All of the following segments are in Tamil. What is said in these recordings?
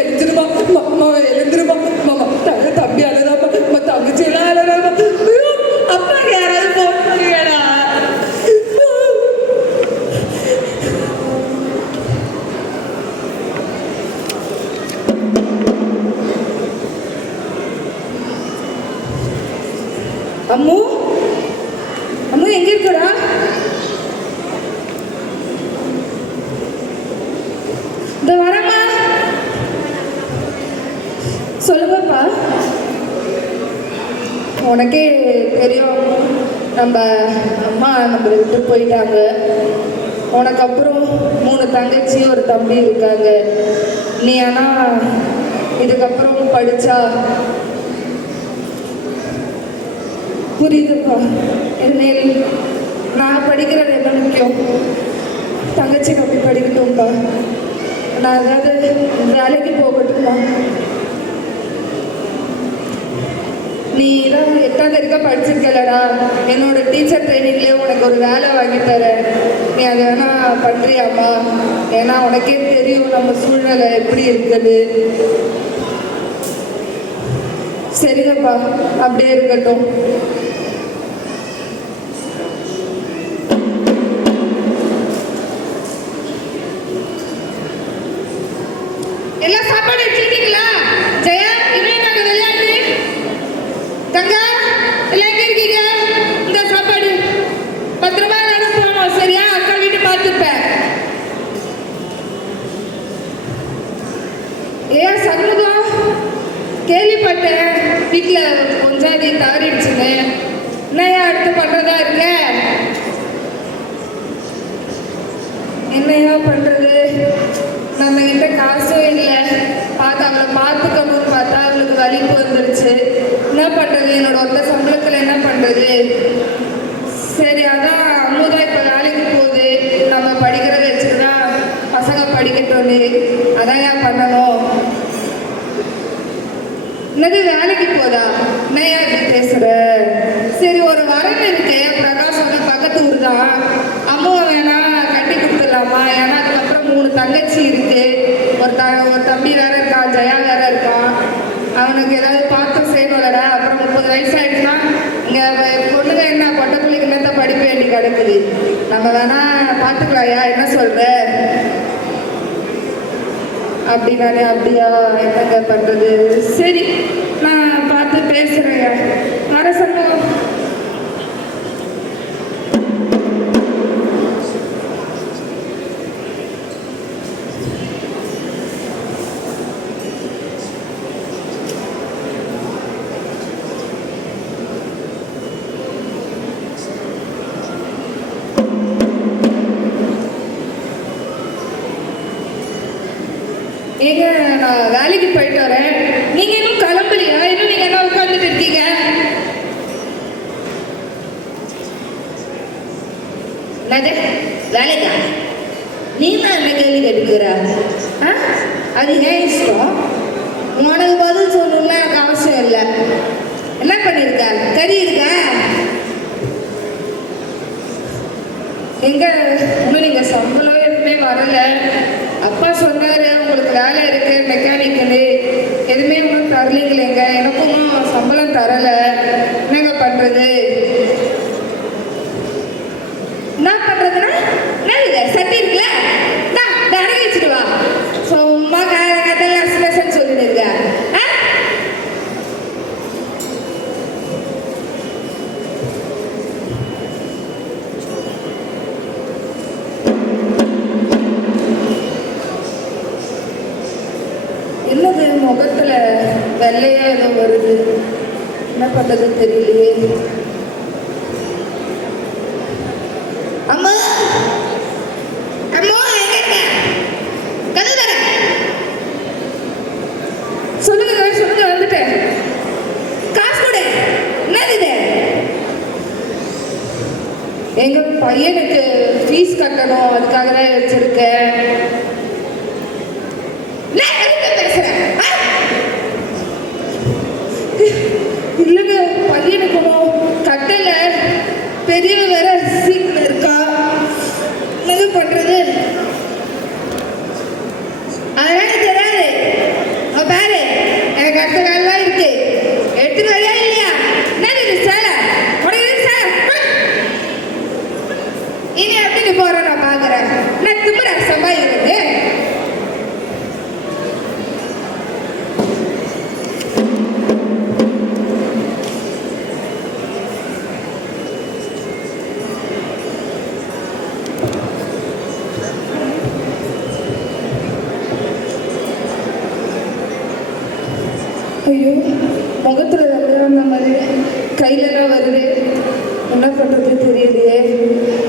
எழுந்துருமா அம்மா எழுந்துருமா மாமா தம்பி அழறாமா தங்கச்சி எல்லாம் அழறாமா. அப்பா யாராவது போகடா. அம்மு அம்மு எங்க இருக்கடா? இந்த வரமா சொல்லுங்கப்பா. உனக்கே தெரியும் நம்ம அம்மா நம்மளை விட்டு போயிட்டாங்க. உனக்கு அப்புறம் 3 தங்கச்சி ஒரு தம்பி இருக்காங்க. நீ ஆனால் இதுக்கப்புறம் படித்தா புரியுதுப்பா. இனிமேல் நான் படிக்கிறது என்ன முக்கியம், தங்கச்சி நம்பி படிக்கட்டும்ப்பா. நான் ஏதாவது வேலைக்கு போகட்டும்ப்பா. நீ தான் 8ஆம் வரைக்கும் படிச்சிருக்கலடா, என்னோட டீச்சர் ட்ரைனிங்லேயே உனக்கு ஒரு வேலை வாங்கி தரேன். நீ அதை வேணா பண்ணுறியாம்மா? ஏன்னா உனக்கே தெரியும் நம்ம சூழ்நிலை எப்படி இருக்குது. சரிங்கப்பா, அப்படியே இருக்கட்டும். எல்லாம் சாப்பாடு வச்சிருக்கீங்களா? ஜெயா, இவன் நாங்க விளையாட்டு தங்கா எல்லாம் எங்க இருக்கீங்க? இந்த சாப்பாடு பத்திரமா எல்லாரும் போகணும், சரியா? அக்கா வீட்டு பார்த்துப்பேன். ஏன் சண்முகம், கேள்விப்பட்டேன் வீட்டில் கொஞ்சம் நீ தவறிடுச்சுன்னு. என்னையா அடுத்து பண்ணுறதா இருக்க? என்னையா பண்ணுறது, நம்ம கிட்ட காசும் இல்லை. அவளை பார்த்துக்கணும்னு பார்த்தா அவளுக்கு வலிப்பு வந்துருச்சு. என்ன பண்ணுறது, என்னோட ஒத்த சம்பளத்தில் என்ன பண்ணுறது? சரி, அதான் அம்முதான் இப்போ வேலைக்கு போகுது. நம்ம படிக்கிறத வச்சுட்டு தான் பசங்க படிக்கட்டோன்னு அதான் ஏன் பண்ணணும். என்னது வேலைக்கு போதா? என்ன ஏன் இப்படி பேசுகிற? சரி, ஒரு வரன் இருக்கு, பிரகாஷ் வந்து பக்கத்து ஊர் தான். அம்மாவை வேணா கட்டி கொடுத்துடலாமா? ஏன்னா அதுக்கப்புறம் 3 தங்கச்சி இருக்கு, ஒரு தம்பி வேற இருக்கான், ஜெயா வேற இருக்கான். அவனுக்கு ஏதாவது பார்த்து செய்யணும்லடா. அப்புறம் 30 வயசு ஆயிடுச்சுன்னா இங்கே பொண்ணுங்க என்ன பொட்டை பிள்ளைக்கு என்னத்த படிக்க வேண்டி கிடக்குது. நம்ம வேணா பார்த்துக்கலாயா? என்ன சொல்ற? அப்படின்னாலே அப்படியா, என்னங்க பண்ணுறது? சரி, நான் பார்த்து பேசுகிறேன். வர சண்முகம். ஏங்க, நான் வேலைக்கு போயிட்டு வரேன். நீங்க இன்னும் கிளம்பலையா? இன்னும் நீங்க என்ன உட்காந்துட்டு இருக்கீங்க? வேலைக்கா? நீ தான் என்ன கேள்வி கேட்டுக்கிற? அது ஏன் இஷ்டம். உனக்கு பதில் சொல்லணும்னா எனக்கு அவசியம் இல்லை. என்ன பண்ணிருக்க? கறி இருக்கா? எங்க இன்னும் நீங்க சம்பளம் எதுவுமே வரல. அப்பா சொன்னாரு உங்களுக்கு வேலை இருக்கு மெக்கானிக்கலு, எதுவுமே ஒன்றும் தரலீங்களேங்க. எனக்கும் சம்பளம் தரல. என்னங்க பண்றது? என்ன பண்றதுன்னா என்ன சட்டி இருக்குல்ல, அடங்கி வச்சுட்டு வா. சும்மா கதெல்லாம் சொல்லிட்டு இருக்க. என்னது முகத்துல வெள்ளையா ஏதோ வருது, என்ன பண்றது தெரியலையே. அம்மா அம்மா சொல்லுங்க சொல்லுங்க, வந்துட்டேன். காசு கொடு. என்னது இது? எங்க பையனுக்கு ஃபீஸ் கட்டணும், அதுக்காக தான் வச்சிருக்கேன். இல்லைங்க, பையனுக்கு கட்டல, பெரிய வேற சீட்ல இருக்கா. என்ன பண்றது? அதெல்லாம் தெரியாது. ஐயோ, முகத்துல அந்த மாதிரி கையிலலாம் வருது. என்ன பண்றது தெரியலையே.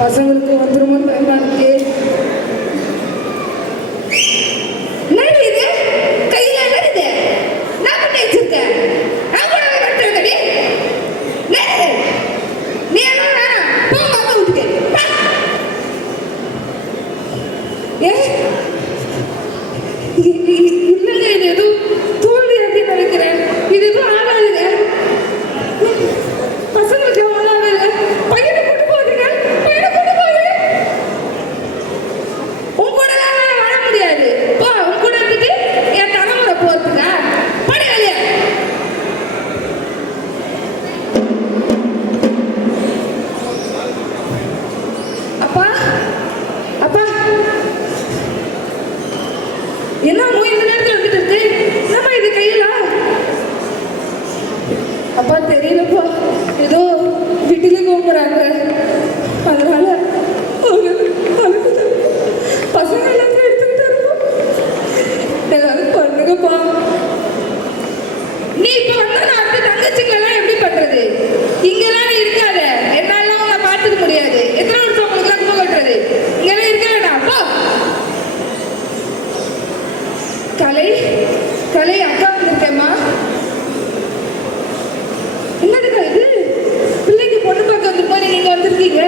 பசங்களுக்கு வந்துருமோன்னு பயமா இருக்கே. என்னடி இது? கையில என்ன இது? நான் பண்ணி வச்சிருக்கேன். நான் கூட வெட்டுறேன்டி. நீ என்ன வேணாம். போ அம்மா வீட்டுக்கு. ஏ இல்லைங்க, இது எதுவும் தோல்வி அப்படின்னு நினைக்கிறேன். இது எதுவும் ஆகாதுங்க. பசங்களுக்கு எவ்வளோ ஆகாது. பையனை கொண்டு போகுதுங்க. பையனை கொண்டு போகுது. உன் கூட வாழ முடியாது. போ, உன் கூட இருந்துட்டு என் தலைமுறை போறதுக்கா? படி வெளியே. அப்பா அப்பா, என்ன இந்த நேரத்தில் வந்துட்டு இருக்கு? என்னம்மா இது கையில? அப்பா தெரியலப்பா, ஏதோ வீட்டுல கூப்பிடுறாங்க, அதனால பசங்க எல்லாத்தையும் எடுத்துக்கிட்டு இருக்கோம். ஏதாவது பண்ணுங்கப்பா. நீ இப்ப வந்தா அடுத்த தங்கச்சிங்களெல்லாம் எப்படி பண்றது? இங்கெல்லாம் நீ இருக்காத. என்னால உன்னை பார்த்துக்க முடியாது. எத்தனை வருஷம் உங்களுக்கு கும்ப கட்டுறது? இங்கெல்லாம் இருக்க வேண்டாம். அப்பா கலை, கலை அக்கா வந்திருக்கேம்மா. என்னதுக்கா இது? பிள்ளைக்கு பொண்ணு பார்க்க வந்துருப்போம், நீங்க வந்திருக்கீங்க.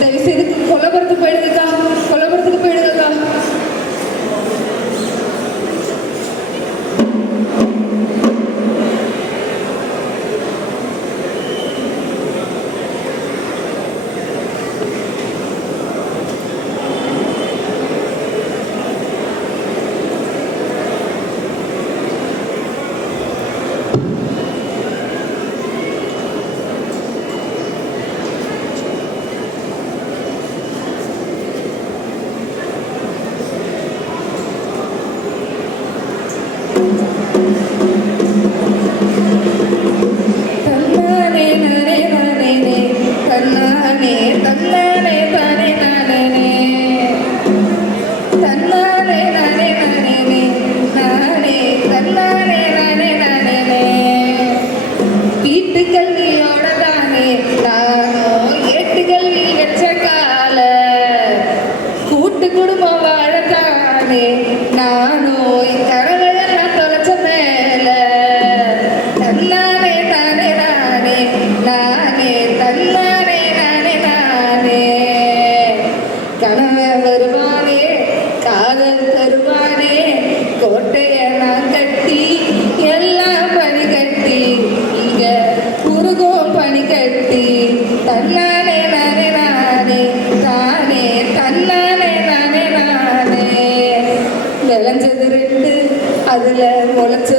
தயவு செய்து கொல்லப்புறத்துக்கு போயிடுங்கக்கா. கொல்லப்புறத்துக்கு போயிடுங்கக்கா. விளைஞ்சது ரெண்டு, அதுல முளைச்ச